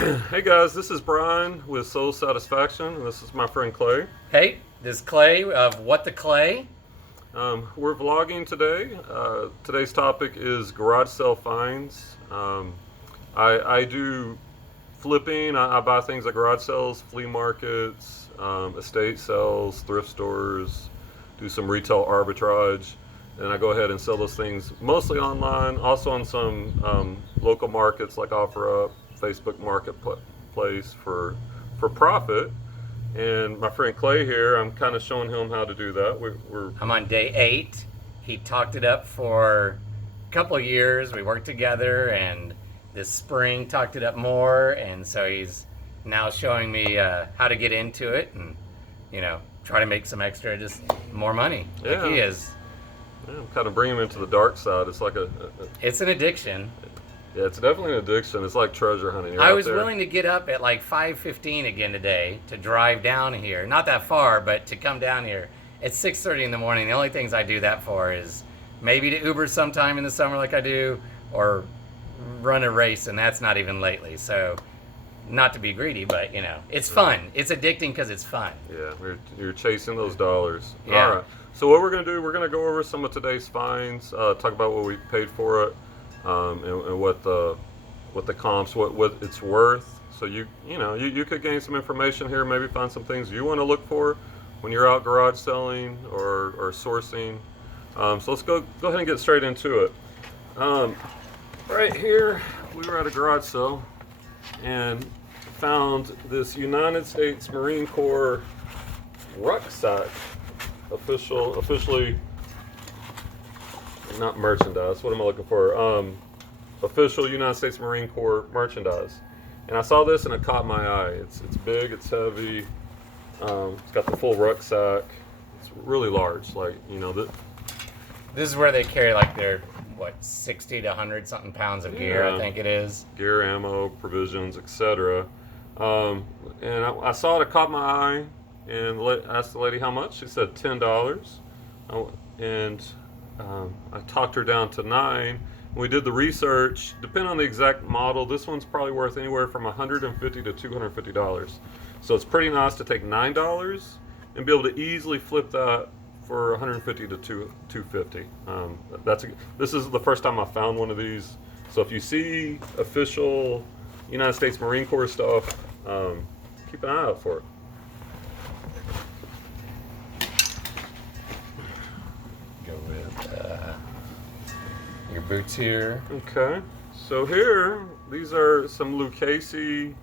Hey guys, this is Brian with Soul Satisfaction, and this is my friend Clay. Hey, this is Clay of What the Clay. We're vlogging today. Today's topic is garage sale finds. I do flipping. I buy things at garage sales, flea markets, estate sales, thrift stores, do some retail arbitrage, and I go ahead and sell those things mostly online, also on some local markets like OfferUp, Facebook Marketplace for profit. And my friend Clay here, I'm kind of showing him how to do that. We're I'm on day 8. He talked it up for a couple of years. We worked together, and this spring talked it up more. And so he's now showing me how to get into it and, try to make some extra, just more money. Yeah. Like he is. Yeah, I'm kind of bringing him into the dark side. It's like It's an addiction. yeah, it's definitely an addiction. It's like treasure hunting. You're I out was there. willing to get up at like 5:15 again today to drive down here. Not that far, but to come down here. It's 6:30 in the morning. The only things I do that for is maybe to Uber sometime in the summer like I do, or run a race, and that's not even lately. So, not to be greedy, but it's fun. It's addicting because it's fun. Yeah, you're chasing those dollars. Yeah. All right. So what we're gonna do, we're gonna go over some of today's finds, talk about what we paid for it, and what the comps, what it's worth. So you could gain some information here, maybe find some things you want to look for when you're out garage selling or sourcing. So let's go ahead and get straight into it. Right here, we were at a garage sale and found this United States Marine Corps rucksack, officially not merchandise. What am I looking for? Official United States Marine Corps merchandise. And I saw this and it caught my eye. It's big, it's heavy. It's got the full rucksack. It's really large. This is where they carry like their 60 to 100 something pounds of gear. Yeah. I think it is. Gear, ammo, provisions, etc. And I saw it caught my eye, and asked the lady how much. She said $10. And I talked her down to $9. We did the research. Depending on the exact model, this one's probably worth anywhere from $150 to $250. So it's pretty nice to take $9 and be able to easily flip that for $150 to $250. This is the first time I found one of these. So if you see official United States Marine Corps stuff, keep an eye out for it. Go with your boots here. Okay, so here, these are some Lucchese,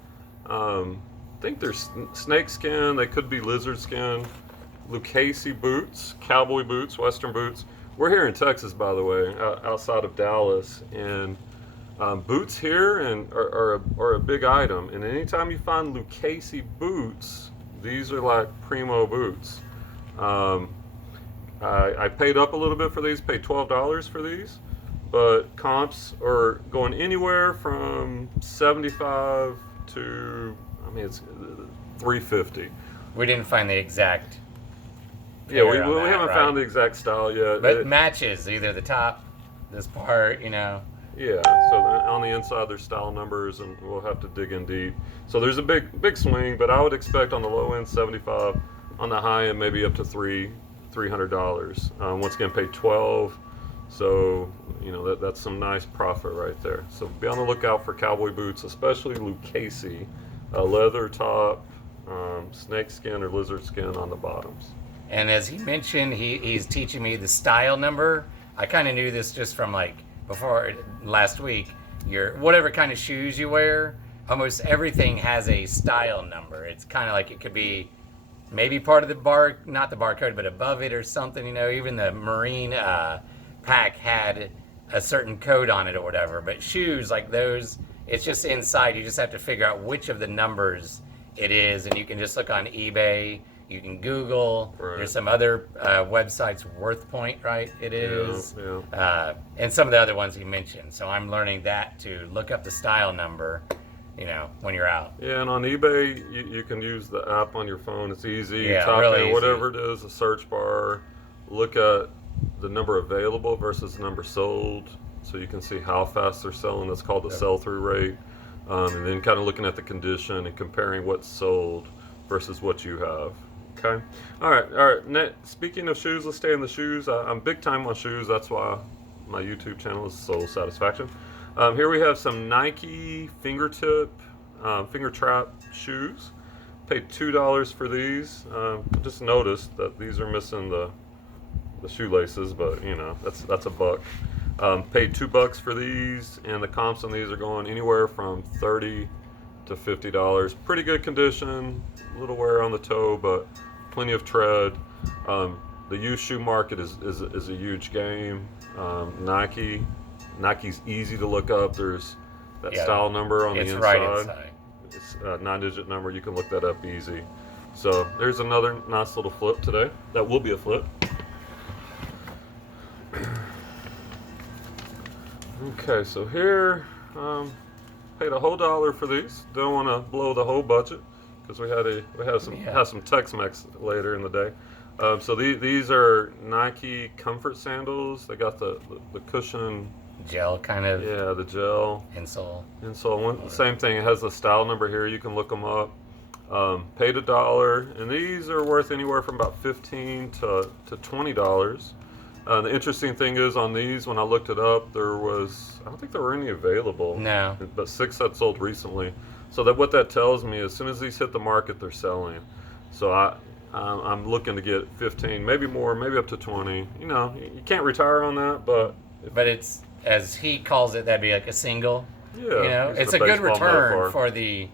I think they're snake skin, they could be lizard skin, Lucchese boots, cowboy boots, western boots. We're here in Texas, by the way, outside of Dallas, and boots here are a big item. And anytime you find Lucchese boots, these are like primo boots. I paid up a little bit for these, paid $12 for these, but comps are going anywhere from 75 to, it's $350. We didn't find the exact. Yeah, we pair on that, haven't right? found the exact style yet. But it matches either the top, this part, Yeah, so on the inside there's style numbers, and we'll have to dig in deep. So there's a big swing, but I would expect on the low end 75, on the high end maybe up to $300. Once again, paid 12, so that's some nice profit right there. So be on the lookout for cowboy boots, especially Lucchese, leather top, snake skin or lizard skin on the bottoms. And as he mentioned, he's teaching me the style number. I kind of knew this just from before last week. Whatever kind of shoes you wear, almost everything has a style number. It's kind of like it could be maybe part of the not the barcode, but above it or something. Even the Marine pack had a certain code on it or whatever. But shoes like those, it's just inside. You just have to figure out which of the numbers it is, and you can just look on eBay. You can Google. Right. There's some other websites, WorthPoint, right? It is. Yeah. And some of the other ones he mentioned. So I'm learning that to look up the style number, when you're out. Yeah, and on eBay, you can use the app on your phone. It's easy. Yeah, Type really in easy. whatever it is, a search bar. Look at the number available versus the number sold, so you can see how fast they're selling. That's called the sell-through rate. and then kind of looking at the condition and comparing what's sold versus what you have. Okay. All right. Speaking of shoes, let's stay in the shoes. I'm big time on shoes. That's why my YouTube channel is Soul Satisfaction. Here we have some Nike fingertip, finger trap shoes. Paid $2 for these. Just noticed that these are missing the shoelaces, but you know that's a buck. Paid $2 for these, and the comps on these are going anywhere from $30 to $50. Pretty good condition, a little wear on the toe, but plenty of tread. The used shoe market is a huge game. Nike's easy to look up. There's that style number on the inside. It's right inside. It's a 9-digit number. You can look that up easy. So there's another nice little flip today. That will be a flip. Okay, so here, paid a whole $1 for these. Don't want to blow the whole budget because we had some Tex-Mex later in the day. So these are Nike Comfort sandals. They got the cushion gel kind of. Yeah, the gel insole. Same thing. It has the style number here. You can look them up. Paid $1, and these are worth anywhere from about $15 to $20. The interesting thing is on these, when I looked it up, I don't think there were any available. No. But 6 had sold recently. So what that tells me, as soon as these hit the market, they're selling. So I'm looking to get 15, maybe more, maybe up to 20. You know, you can't retire on that, but it's, as he calls it, that'd be like a single. Yeah. You know, it's a good return for the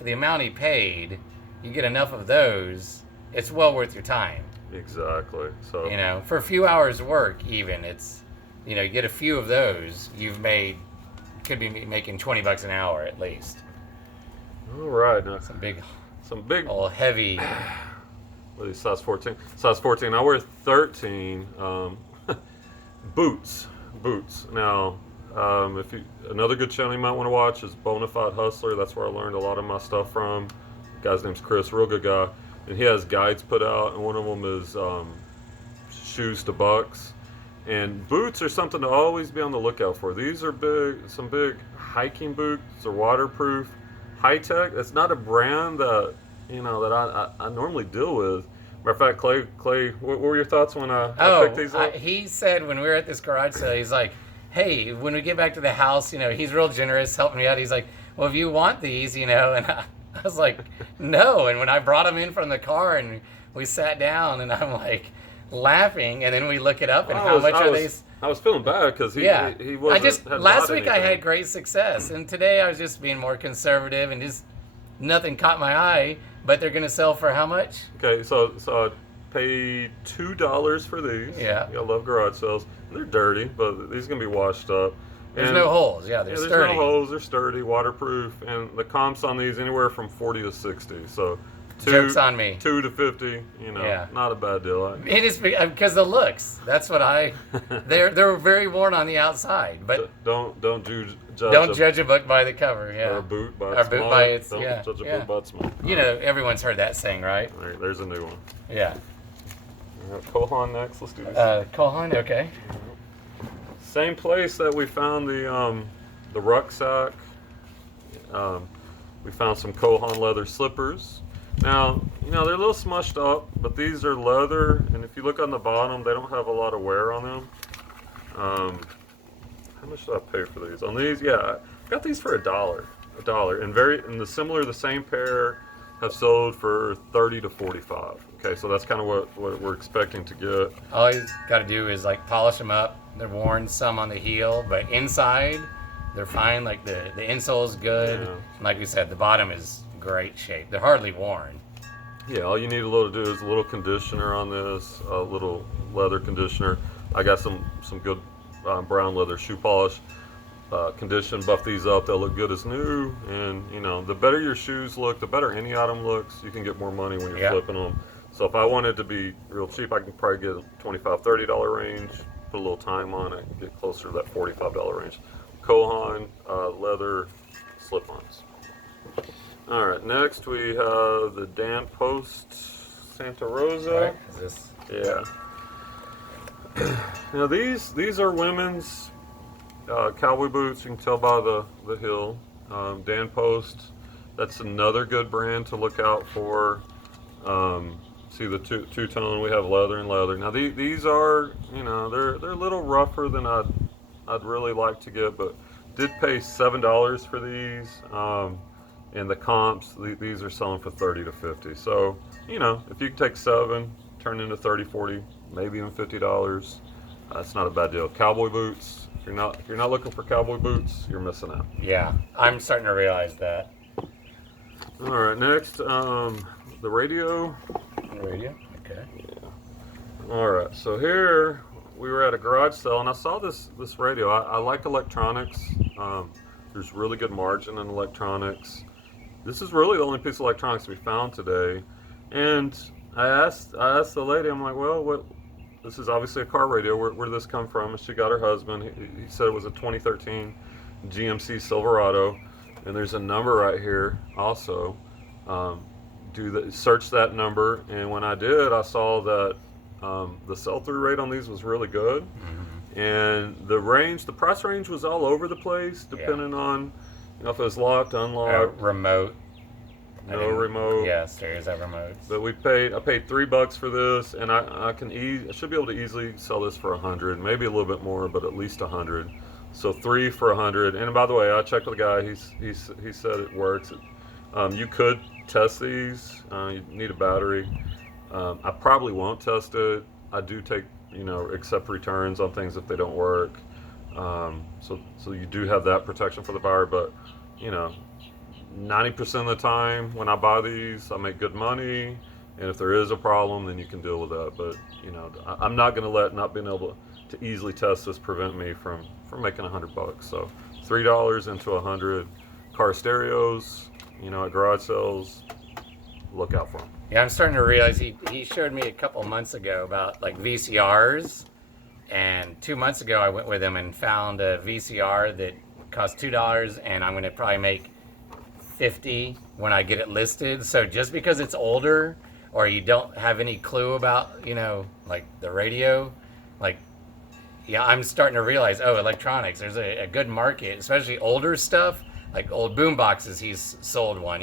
amount he paid. You get enough of those, it's well worth your time. Exactly. So you know, for a few hours work, even you get a few of those, could be making $20 an hour at least. All right. Now, some big, all heavy. What are these, size 14? Size 14. I wear 13. Boots. Now, another good channel you might want to watch is Bonafide Hustler. That's where I learned a lot of my stuff from. The guy's name's Chris, real good guy. And he has guides put out, and one of them is shoes to bucks. And boots are something to always be on the lookout for. These are some big hiking boots. They're waterproof, high tech. It's not a brand that I normally deal with. Matter of fact, Clay, what were your thoughts when I picked these up? He said when we were at this garage sale, he's like, hey, when we get back to the house, he's real generous, helping me out. He's like, well, if you want these, and I was like, no. And when I brought them in from the car and we sat down, and I'm like laughing, and then we look it up, and how much are they? I was feeling bad because he wasn't. Last week I had great success, and today I was just being more conservative, and just nothing caught my eye. But they're gonna sell for how much? Okay, so I paid $2 for these. Yeah. I love garage sales. They're dirty, but these are gonna be washed up. There's no holes. Yeah, they're sturdy. There's no holes. They're sturdy, waterproof, and the comps on these anywhere from 40 to 60. So, joke's on me. 2 to 50. Not a bad deal. It is because the looks. That's what they're very worn on the outside, but don't judge a book by the cover. Yeah. Or a boot by its smell. Don't judge a boot by its smell. Everyone's heard that saying, right? All right, there's a new one. Yeah. All right, Kohan next. Let's do this. Kohan, okay. Same place that we found the rucksack. We found some Kohan leather slippers. Now, they're a little smushed up, but these are leather, and if you look on the bottom, they don't have a lot of wear on them. How much did I pay for these? On these, I got these for $1. And the same pair have sold for 30 to 45. Okay, so that's kind of what we're expecting to get. All you got to do is polish them up. They're worn some on the heel, but inside they're fine. Like the insole's good. Yeah. Like we said, the bottom is great shape. They're hardly worn. Yeah, all you need to do is a little conditioner on this, a little leather conditioner. I got some good brown leather shoe polish. Condition, buff these up, they'll look good as new. And the better your shoes look, the better any item looks. You can get more money when you're flipping them. So if I wanted to be real cheap, I can probably get a $25, $30 range. Put a little time on it, get closer to that $45 range. Kohan leather slip-ons. All right, next we have the Dan Post Santa Rosa. Right. Is this? Yeah. Now these are women's cowboy boots. You can tell by the heel. Dan Post. That's another good brand to look out for. See the two-tone. We have leather and leather. Now these are, they're a little rougher than I'd really like to get, but did pay $7 for these. And the comps, these are selling for 30 to 50. So, if you take 7, turn into 30, 40, maybe even $50, that's not a bad deal. Cowboy boots. If you're not looking for cowboy boots, you're missing out. Yeah, I'm starting to realize that. All right, next, the radio. Radio? Okay. Yeah. All right, so here we were at a garage sale, and I saw this radio. I like electronics. There's really good margin in electronics. This is really the only piece of electronics we found today. And I asked the lady, I'm like, well, what? This is obviously a car radio. Where did this come from? And she got her husband. He said it was a 2013 GMC Silverado. And there's a number right here also. Search that number. And when I did, I saw that the sell-through rate on these was really good. Mm-hmm. And the price range was all over the place, depending on if it was locked, unlocked. Remote. No remote. Yeah, stereos have remotes. But I paid $3 for this, and I should be able to easily sell this for $100, maybe a little bit more, but at least $100. So 3 for $100. And by the way, I checked with the guy. He said it works. You could test these. You need a battery. I probably won't test it. I do take accept returns on things if they don't work. So you do have that protection for the buyer, but 90% of the time when I buy these, I make good money, and if there is a problem, then you can deal with that. But I'm not going to let not being able to easily test this prevent me from making $100. So $3 into $100. Car stereos, at garage sales, look out for them. Yeah, I'm starting to realize he showed me a couple months ago about like VCRs, and 2 months ago I went with him and found a VCR that cost $2, and I'm going to probably make $50 when I get it listed. So just because it's older or you don't have any clue about like the radio, I'm starting to realize, electronics, there's a good market, especially older stuff, like old boom boxes. He's sold one,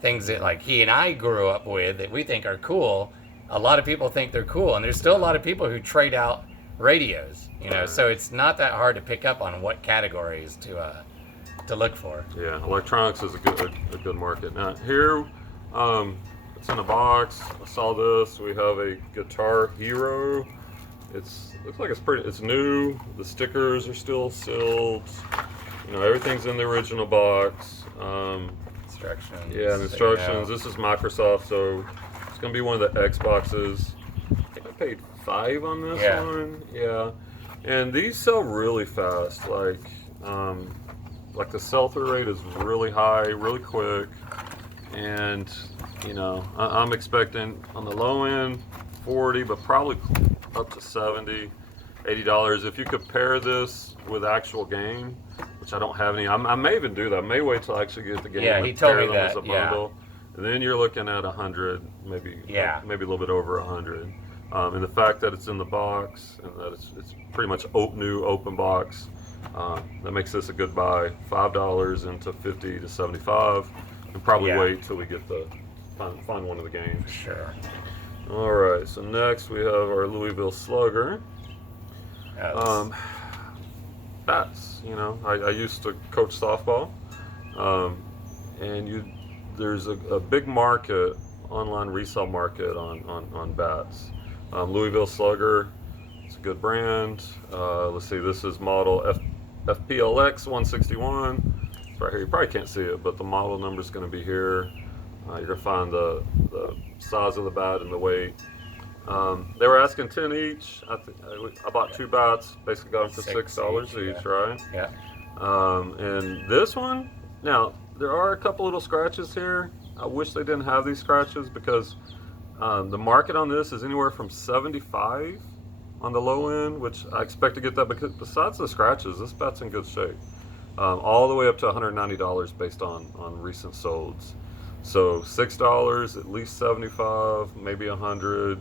things that like he and I grew up with that we think are cool. A lot of people think they're cool, and there's still a lot of people who trade out radios, so it's not that hard to pick up on what categories to look for. Yeah, electronics is a good market. Now here, it's in a box. I saw this. We have a Guitar Hero. Looks like it's new. The stickers are still sealed. Everything's in the original box. Instructions. Yeah, and instructions. This is Microsoft, so it's gonna be one of the Xboxes. I think I paid $5 on this one. Yeah, and these sell really fast. Like the sell-through rate is really high, really quick, and I'm expecting on the low end 40, but probably up to 70, $80. If you compare this with actual game, which I don't have any, I may even do that. I may wait till I actually get the game. Yeah, he told me that. As a bundle, and then you're looking at 100, maybe a little bit over 100. And the fact that it's in the box and that it's pretty much new open box, that makes this a good buy. $5 into 50 to 75, and probably wait till we get find one of the games. Sure. All right. So next we have our Louisville Slugger. Bats. I used to coach softball, and there's a big market, online resale market on bats. Louisville Slugger, it's a good brand. Let's see, this is model FPLX 161. It's right here. You probably can't see it, but the model number is going to be here. You're going to find the size of the bat and the weight. They were asking 10 each. I bought 2 bats, basically got them for $6 each, right? Yeah. And this one, now there are a couple little scratches here. I wish they didn't have these scratches because the market on this is anywhere from 75 on the low end, which I expect to get that because besides the scratches, this bat's in good shape. All the way up to $190 based on recent solds. So $6, at least 75, maybe 100,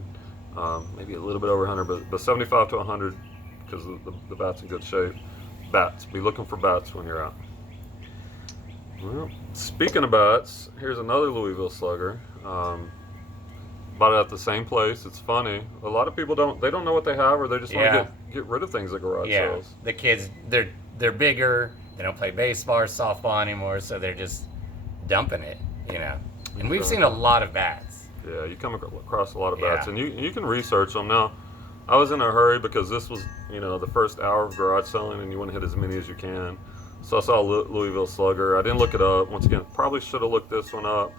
maybe a little bit over 100, but 75 to 100 because the bat's in good shape. Bats, be looking for bats when you're out. Well, speaking of bats, here's another Louisville Slugger. Bought it at the same place. It's funny. A lot of people don't know what they have, or they just want Yeah. to get rid of things at garage Yeah, sales. the kids they're bigger. They don't play baseball or softball anymore, so they're just dumping it, you know. And we've seen a lot of bats. Yeah, you come across a lot of bats, Yeah. and you can research them. Now, I was in a hurry because this was the first hour of garage selling, and you want to hit as many as you can. So I saw Louisville Slugger. I didn't look it up. Once again, probably should have looked this one up.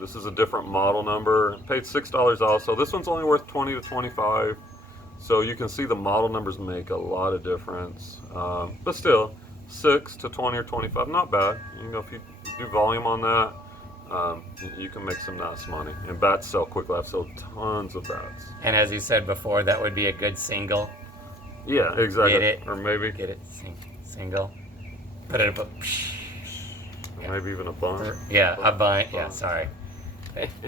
This is a different model number. Paid $6 off, so this one's only worth 20 to 25. So you can see the model numbers make a lot of difference. But still, 6 to 20 or 25, not bad. If you do volume on that, you can make some nice money. And bats sell quickly. I've sold tons of bats. And as you said before, that would be a good single. Yeah, exactly. Get it? Or maybe Single. Put it up. maybe even a bunch. Yeah, a bunt. Yeah, sorry.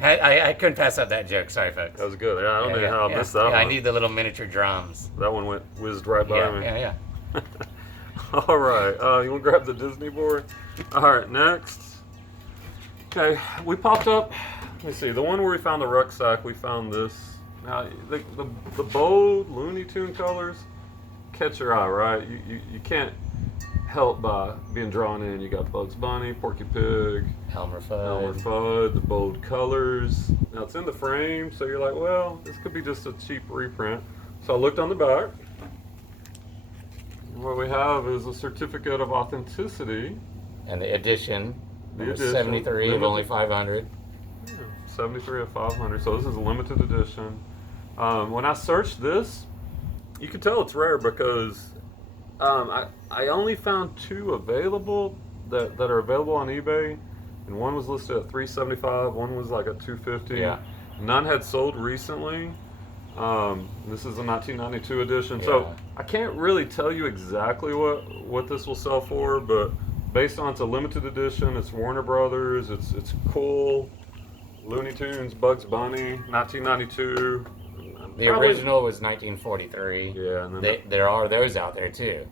I couldn't pass up that joke. Sorry, folks. That was good. Yeah, I don't know how I missed that one. I need the little miniature drums. That one whizzed right by me. Yeah. All right. You want to grab the Disney board? All right, next. Okay, we popped up. Let me see. The one where we found the rucksack, we found this. Now, the bold Looney Tune colors catch your eye, right? You can't help by being drawn in. You got Bugs Bunny, Porky Pig, Elmer Fudd. the bold colors. Now, it's in the frame, so you're like, well, this could be just a cheap reprint. So I looked on the back. What we have is a certificate of authenticity. And the edition. The Number edition. 73 of only 500. 73 of 500. So this is a limited edition. When I searched this, you can tell it's rare because I only found 2 available that are available on eBay, and one was listed at $375. One was like at $250. Yeah. None had sold recently. This is a 1992 edition, so Yeah. I can't really tell you exactly what this will sell for, but based on it's a limited edition, it's Warner Brothers, it's cool. Looney Tunes, Bugs Bunny, 1992. The original was 1943. Yeah, and then There are those out there too.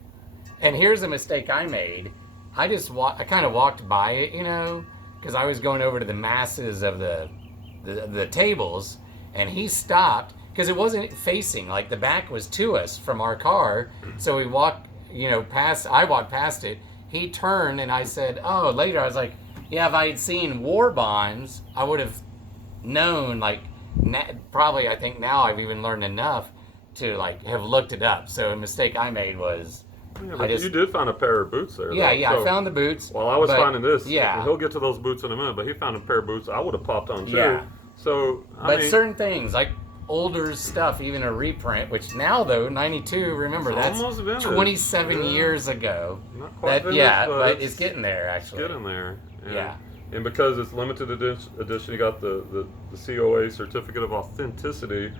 And here's a mistake I made. I kind of walked by it, because I was going over to the masses of the tables, and he stopped because it wasn't facing, like the back was to us from our car. So we walked, past. I walked past it. He turned, and I said, "Oh." Later, I was like, "Yeah, if I had seen war bonds, I would have known." Like, probably, I think now I've even learned enough to have looked it up. So a mistake I made was, yeah, but you did find a pair of boots there. yeah, So I found the boots. while I was finding this, yeah, he'll get to those boots in a minute, but he found a pair of boots I would have popped on too. Yeah. So, but certain things like older stuff, even a reprint, which now though 92, remember It's that's almost vintage. 27 years ago. Not quite vintage, but it's getting there actually. It's getting there. And, Yeah. And because it's limited edition, you got the COA certificate of authenticity.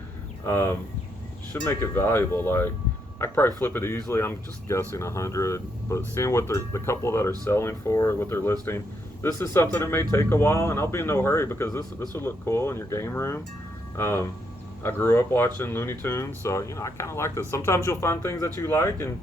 Should make it valuable. Like I could probably flip it easily. I'm just guessing 100, but seeing what the couple that are selling for, what they're listing, this is something that may take a while, and I'll be in no hurry because this would look cool in your game room. I grew up watching Looney Tunes, so I kind of like this. Sometimes you'll find things that you like, and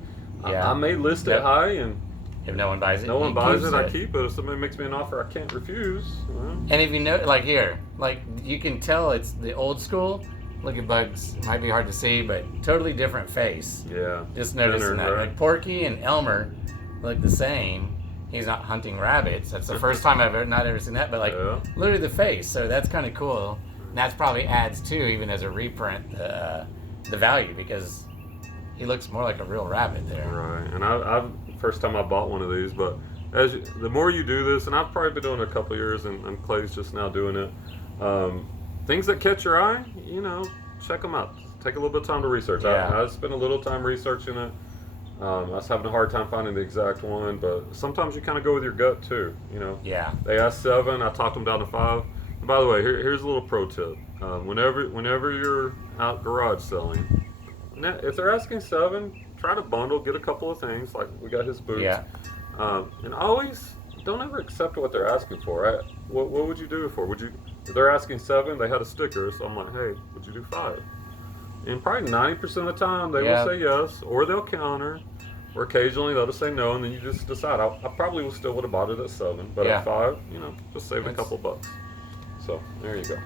Yeah. I may list it high, and If no one buys it, no one he buys keeps it, I keep it. If somebody makes me an offer, I can't refuse. Well, And if you know, like here, like you can tell it's the old school. Look at Bugs. Might be hard to see, but totally different face. yeah. Just noticing Thinner, that. right? Like Porky and Elmer look the same. He's not hunting rabbits. That's the first time I've ever seen that. But Yeah. literally the face. So that's kind of cool. And that's probably adds too, even as a reprint, the value because he looks more like a real rabbit there. Right, and I've first time I bought one of these, but the more you do this, and I've probably been doing it a couple of years, and Clay's just now doing it. Things that catch your eye, check them out. Take a little bit of time to research. Yeah. I spent a little time researching it. I was having a hard time finding the exact one, but sometimes you kind of go with your gut too. Yeah. They asked 7, I talked them down to 5. And by the way, here's a little pro tip. Whenever you're out garage selling, if they're asking 7, try to bundle, get a couple of things, like we got his boots. Yeah. And always, don't ever accept what they're asking for. What would you do it for? If they're asking 7, they had a sticker, so I'm like, hey, would you do 5? And probably 90% of the time, they will say yes, or they'll counter. or occasionally they'll just say no, and then you just decide. I probably still would have bought it at 7, but Yeah. at 5, just save a couple bucks. So there you go.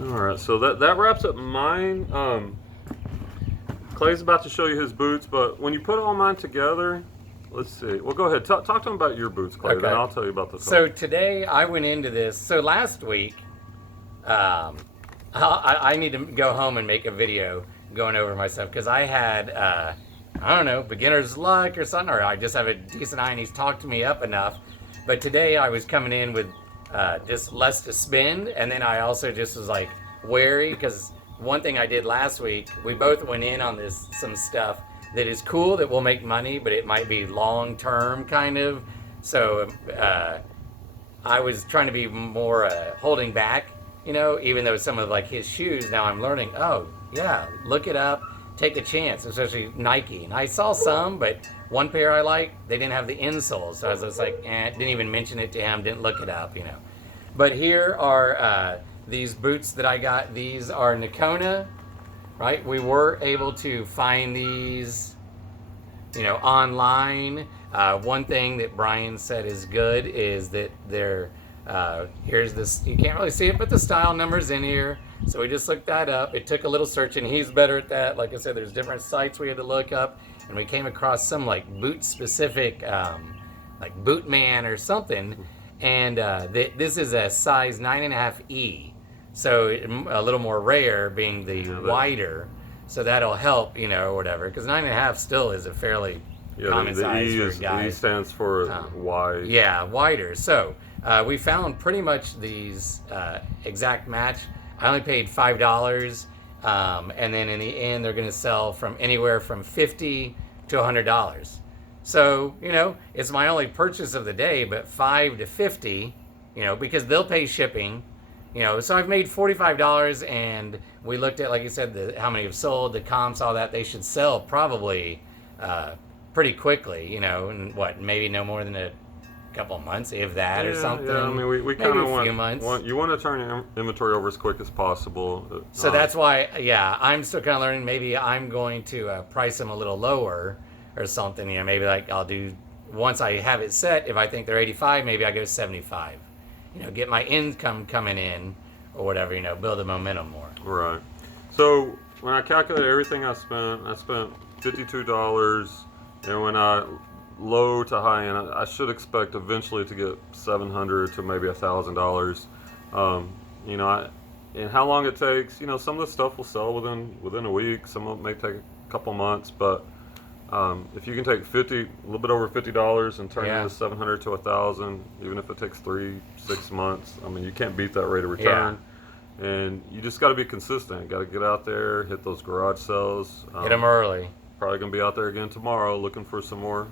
All right, so that wraps up mine. Clay's about to show you his boots, but when you put all mine together, let's see. Well, go ahead. Talk to him about your boots, Clay. Okay. Then I'll tell you about the. So today I went into this. So last week, I need to go home and make a video going over my stuff because I had I don't know, beginner's luck or something, or I just have a decent eye and he's talked to me up enough. But today I was coming in with just less to spend, and then I also just was like wary because one thing I did last week, we both went in on some stuff that is cool that will make money, but it might be long term kind of. So I was trying to be more holding back, even though some of like his shoes, now I'm learning, oh yeah, look it up, take a chance, especially Nike. And I saw some, but one pair I liked, they didn't have the insoles. So I was just like, didn't even mention it to him, didn't look it up, But here are these boots that I got. These are Nakona, right? We were able to find these, online. One thing that Brian said is good is that they're, here's this, you can't really see it, but the style number's in here. So we just looked that up. It took a little searching. He's better at that. Like I said, there's different sites we had to look up, and we came across some like boot specific, like Bootman or something. And this is a size 9.5E. So a little more rare, being the wider, so that'll help, or whatever. Because 9.5 still is a fairly common size for guys. The E stands for wide. Yeah, wider. So we found pretty much these exact match. I only paid $5, and then in the end, they're going to sell from anywhere from $50 to $100. So it's my only purchase of the day, but $5 to $50, because they'll pay shipping. So I've made $45, and we looked at, like you said, how many have sold, the comps, all that. They should sell probably pretty quickly, and maybe no more than a couple months, if that, or something. Yeah, I mean, we kind of want you want to turn your inventory over as quick as possible. So that's why, I'm still kind of learning. Maybe I'm going to price them a little lower or something. Maybe like I'll do, once I have it set, if I think they're 85, maybe I go 75. Get my income coming in or whatever, build the momentum more. Right. So when I calculated everything I spent $52, and when I low to high end, I should expect eventually to get $700 to maybe $1,000. And how long it takes, some of the stuff will sell within a week. Some of it may take a couple months, but if you can take a little bit over $50 and turn it into $700 to $1,000, even if it takes 3-6 months, I mean, you can't beat that rate of return. Yeah. And you just got to be consistent. Got to get out there, hit those garage sales. Hit them early. Probably gonna be out there again tomorrow, looking for some more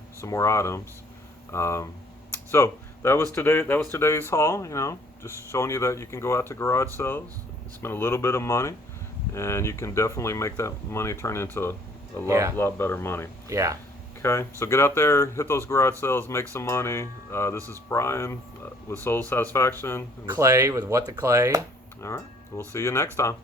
items. So that was today's haul. Just showing you that you can go out to garage sales, spend a little bit of money, and you can definitely make that money turn into a lot better money. Yeah. Okay, so get out there, hit those garage sales, make some money. This is Brian with Soul Satisfaction. Clay with What the Clay. All right, we'll see you next time.